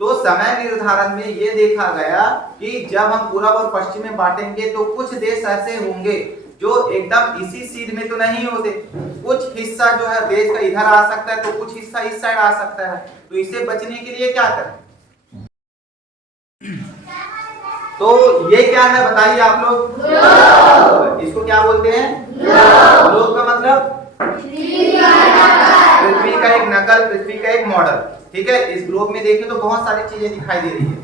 तो समय निर्धारण में ये देखा गया कि जब हम पूरब और पश्चिम में बांटेंगे तो कुछ देश ऐसे होंगे जो एकदम इसी सीध में तो नहीं होते, कुछ हिस्सा जो है देश का इधर आ सकता है तो कुछ हिस्सा इस साइड आ सकता है। तो इससे बचने के लिए क्या करें? तो ये क्या है बताइए आप लोग? ग्लोब। इसको क्या बोलते हैं? ग्लोब। ग्लोब का मतलब पृथ्वी का एक नकल, पृथ्वी का एक मॉडल। ठीक है, इस ग्लोब में देखें तो बहुत सारी चीजें दिखाई दे रही है।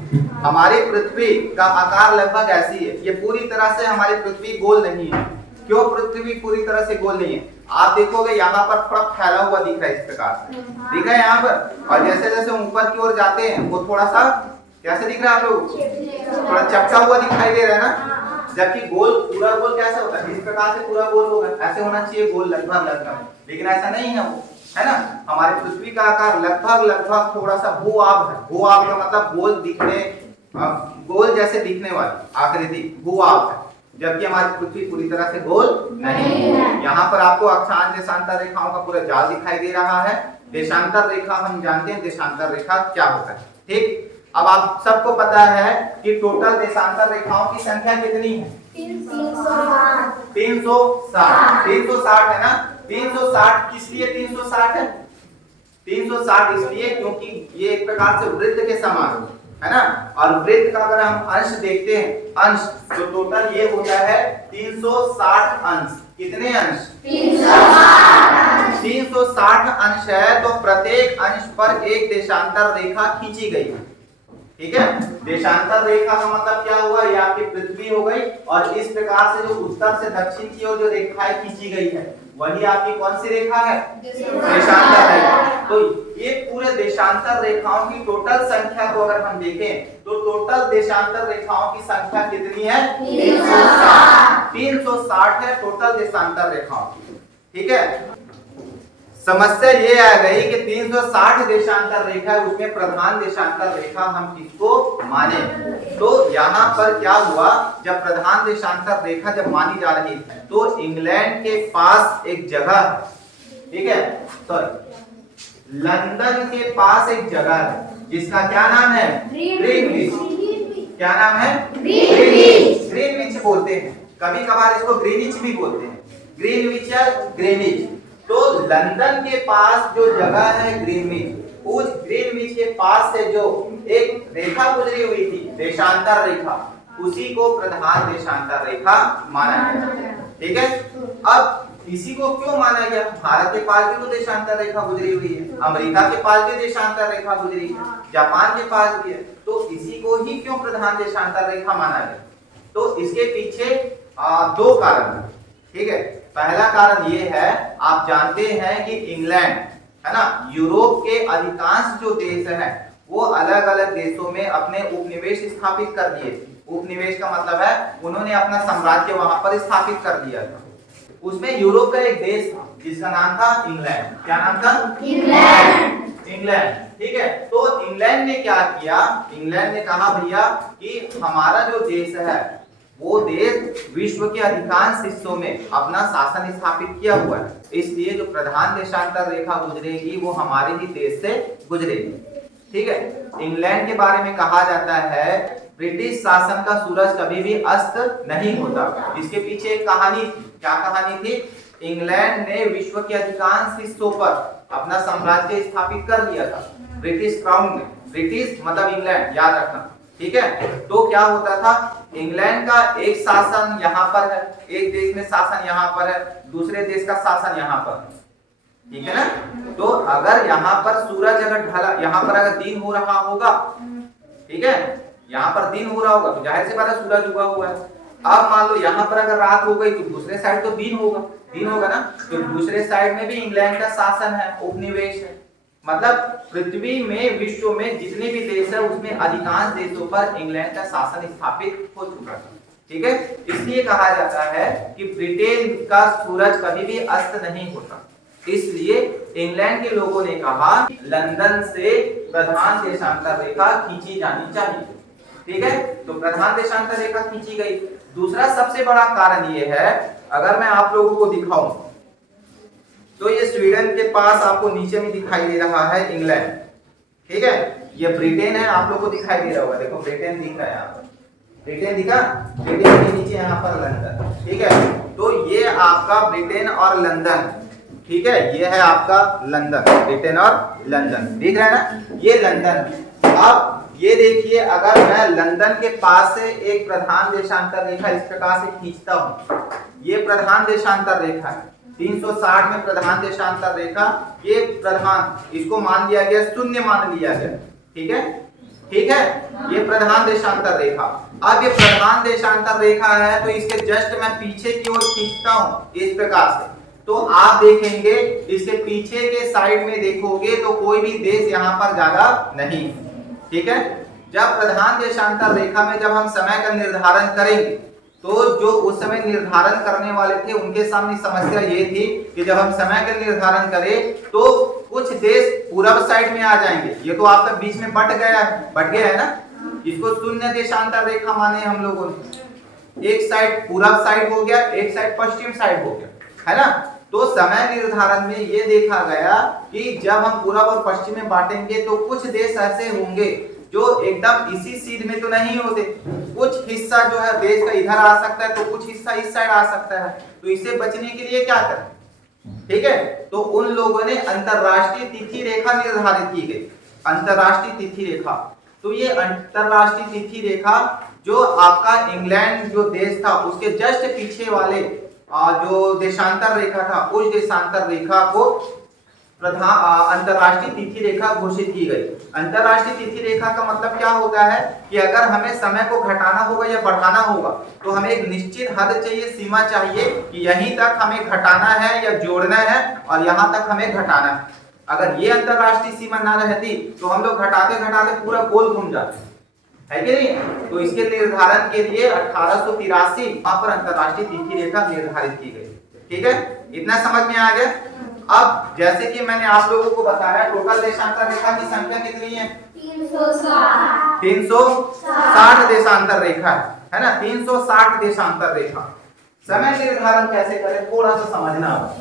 हमारी पृथ्वी का आकार लगभग ऐसी है, ये पूरी तरह से हमारी पृथ्वी गोल नहीं है। क्यों पृथ्वी पूरी तरह से गोल नहीं है? आप देखोगे यहाँ पर थोड़ा फैला हुआ दिख रहा है, इस प्रकार से दिख रहा है यहाँ पर, और जैसे जैसे ऊपर की ओर जाते हैं वो थोड़ा सा कैसे दिख रहा है आप लोग? थोड़ा चपटा हुआ दिखाई दे रहा है ना, जबकि गोल पूरा गोल कैसे होता है? इस प्रकार से पूरा गोल होगा, ऐसे होना चाहिए गोल लगभग लगभग, लेकिन ऐसा नहीं है वो, है ना। हमारी पृथ्वी का आकार लगभग लगभग थोड़ा सा भू-आभ है। भू-आभ का मतलब गोल दिखने, गोल जैसे दिखने वाली आकृति भू-आभ है, जबकि हमारी पृथ्वी पूरी तरह से गोल नहीं है। यहाँ पर आपको अक्षांश देशांतर रेखाओं का पूरा जाल दिखाई दे रहा है। देशांतर रेखा हम जानते हैं, देशांतर रेखा क्या होता है। ठीक, अब आप सबको पता है कि टोटल देशांतर रेखाओं की संख्या कितनी है? 360। 360 है ना। 360 किस लिए 360 है? 360 इसलिए क्योंकि ये एक प्रकार से वृत्त के समान है ना, और वृत्त का अगर हम अंश देखते हैं, अंश, तो टोटल ये होता है 360 अंश। कितने अंश? 360 अंश है। तो प्रत्येक अंश पर एक देशांतर रेखा खींची गई है। ठीक है, देशांतर रेखा का मतलब क्या हुआ? ये आपकी पृथ्वी हो गई, और इस प्रकार से जो उत्तर से दक्षिण की ओर जो रेखाएं खींची गई है वही आपकी कौन सी रेखा है? देशांतर रेखा। तो ये पूरे देशांतर रेखाओं की टोटल संख्या को अगर हम देखें तो टोटल देशांतर रेखाओं की संख्या कितनी है? 360। 360 है टोटल देशांतर रेखाओं की। ठीक है, समस्या ये आ गई कि 360 देशांतर रेखा है, उसमें प्रधान देशांतर रेखा हम किसको माने? तो यहाँ पर क्या हुआ, जब प्रधान देशांतर रेखा जब मानी जा रही है तो इंग्लैंड के पास एक जगह है, ठीक है, सॉरी, लंदन के पास एक जगह है जिसका क्या नाम है? ग्रीनविच। क्या नाम है? ग्रीनविच। ग्रीनविच बोलते हैं, कभी कभार इसको ग्रीनिच भी बोलते हैं, ग्रीनविच या ग्रीनिच। तो लंदन के पास जो जगह है ग्रीनविच, उस ग्रीनविच के पास से जो एक रेखा गुजरी हुई थी, देशांतर रेखा, उसी को प्रधान देशांतर रेखा माना गया। ठीक है, अब इसी को क्यों माना गया? भारत के पास भी तो देशांतर रेखा गुजरी हुई है, अमेरिका के पास भी देशांतर रेखा गुजरी है, जापान के पास भी है, तो इसी को ही क्यों प्रधान देशांतर रेखा माना गया? तो इसके पीछे दो कारण है। ठीक है, पहला कारण ये है, आप जानते हैं कि इंग्लैंड है ना, यूरोप के अधिकांश जो देश है वो अलग अलग देशों में अपने उपनिवेश स्थापित कर दिए थे। उपनिवेश का मतलब है उन्होंने अपना साम्राज्य वहां पर स्थापित कर दिया था। उसमें यूरोप का एक देश था जिसका नाम था इंग्लैंड। क्या नाम था? इंग्लैंड। इंग्लैंड, ठीक है। तो इंग्लैंड ने क्या किया? इंग्लैंड ने कहा भैया कि हमारा जो देश है वो देश विश्व के अधिकांश हिस्सों में अपना शासन स्थापित किया हुआ है, इसलिए जो प्रधान देशांतर रेखा गुजरेगी वो हमारे ही देश से गुजरेगी। ठीक है, इंग्लैंड के बारे में कहा जाता है ब्रिटिश शासन का सूरज कभी भी अस्त नहीं होता। इसके पीछे एक कहानी थी। क्या कहानी थी? इंग्लैंड ने विश्व के अधिकांश हिस्सों पर अपना साम्राज्य स्थापित कर लिया था ब्रिटिश क्राउन ने। ब्रिटिश मतलब इंग्लैंड, याद रखना। ठीक है, तो क्या होता था, इंग्लैंड का एक शासन यहाँ पर है, एक देश में शासन यहाँ पर है, दूसरे देश का शासन यहाँ पर है। ठीक है ना, तो अगर यहाँ पर सूरज अगर ढला, यहाँ पर अगर दिन हो रहा होगा, ठीक है, यहाँ पर दिन हो रहा होगा तो जाहिर सी बात है सूरज उगा हुआ है। अब मान लो यहाँ पर अगर रात हो गई तो दूसरे साइड तो दिन होगा, दिन होगा ना, तो दूसरे साइड में भी इंग्लैंड का शासन है, उपनिवेश है। मतलब पृथ्वी में, विश्व में जितने भी देश है उसमें अधिकांश देशों पर इंग्लैंड का शासन स्थापित हो चुका था। ठीक है, इसलिए कहा जाता है कि ब्रिटेन का सूरज कभी भी अस्त नहीं होता। इसलिए इंग्लैंड के लोगों ने कहा लंदन से प्रधान देशांतर रेखा खींची जानी चाहिए। ठीक है, तो प्रधान देशांतर रेखा खींची गई। दूसरा सबसे बड़ा कारण ये है, अगर मैं आप लोगों को दिखाऊं तो ये स्वीडन के पास आपको नीचे में दिखाई दे रहा है इंग्लैंड। ठीक है, ये ब्रिटेन है, आप लोग को दिखाई दे रहा होगा, देखो ब्रिटेन दिख रहा है यहाँ पर, ब्रिटेन दिखा, ब्रिटेन के नीचे यहाँ पर लंदन, ठीक है। तो ये आपका ब्रिटेन और लंदन, ठीक है, ये है आपका लंदन, ब्रिटेन और लंदन, दिख रहा है ना, ये लंदन। अब ये देखिए, अगर मैं लंदन के पास से एक प्रधान देशांतर रेखा इस प्रकार से खींचता हूं, ये प्रधान देशांतर रेखा है, 360 में प्रधान देशांतर रेखा, ये प्रधान, इसको मान लिया गया, शून्य मान लिया गया, ठीक है, ठीक है, ये प्रधान देशांतर रेखा। अब ये प्रधान देशांतर रेखा है, तो इसके जस्ट मैं पीछे की ओर खींचता हूं इस प्रकार से, तो आप देखेंगे इसके पीछे के साइड में देखोगे तो कोई भी देश यहाँ पर ज्यादा नहीं, ठीक है। जब प्रधान देशांतर रेखा में जब हम समय का निर्धारण करेंगे, तो जो उस समय निर्धारण करने वाले थे उनके सामने समस्या ये थी कि जब हम समय का निर्धारण करें तो कुछ देश पूरब साइड में आ जाएंगे, ये तो आपका बीच में बट गया है ना, इसको शून्य देशांतर रेखा माने हम लोगों ने, एक साइड पूरब साइड हो गया, एक साइड पश्चिम साइड हो गया, है ना। तो समय निर्धारण में ये देखा गया कि जब हम पूरब और पश्चिम में बांटेंगे तो कुछ देश ऐसे होंगे जो एकदम इसी सीध में तो नहीं होते, कुछ हिस्सा जो है देश का इधर आ सकता है, तो कुछ हिस्सा इस साइड आ सकता है, तो इससे बचने के लिए क्या करें, ठीक है। तो उन लोगों ने अंतरराष्ट्रीय तिथि रेखा निर्धारित की गई, अंतरराष्ट्रीय तिथि रेखा। तो ये अंतरराष्ट्रीय तिथि रेखा जो आपका इंग्लैंड जो देश था उसके जस्ट पीछे वाले जो देशांतर रेखा था, उस देशांतर रेखा को अंतरराष्ट्रीय तिथि रेखा घोषित की गई। अंतरराष्ट्रीय तिथि रेखा का मतलब क्या होता है कि अगर हमें समय को घटाना होगा या बढ़ाना होगा तो हमें एक निश्चित हद चाहिए, सीमा चाहिए कि यहीं तक हमें घटाना है या जोड़ना है और यहाँ तक हमें घटाना है। अगर ये अंतरराष्ट्रीय सीमा ना रहती तो हम लोग घटाते घटाते पूरा गोल घूम जाते, है कि नहीं। तो इसके निर्धारण के लिए 1883 वहां पर अंतरराष्ट्रीय तिथि रेखा निर्धारित की गई, ठीक है, इतना समझ में आ गया। अब जैसे कि मैंने आप लोगों को बताया टोटल देशांतर रेखा की संख्या कितनी है, 360 देशांतर रेखा है ना, 360 देशांतर रेखा। समय निर्धारण कैसे करें थोड़ा सा समझना होगा।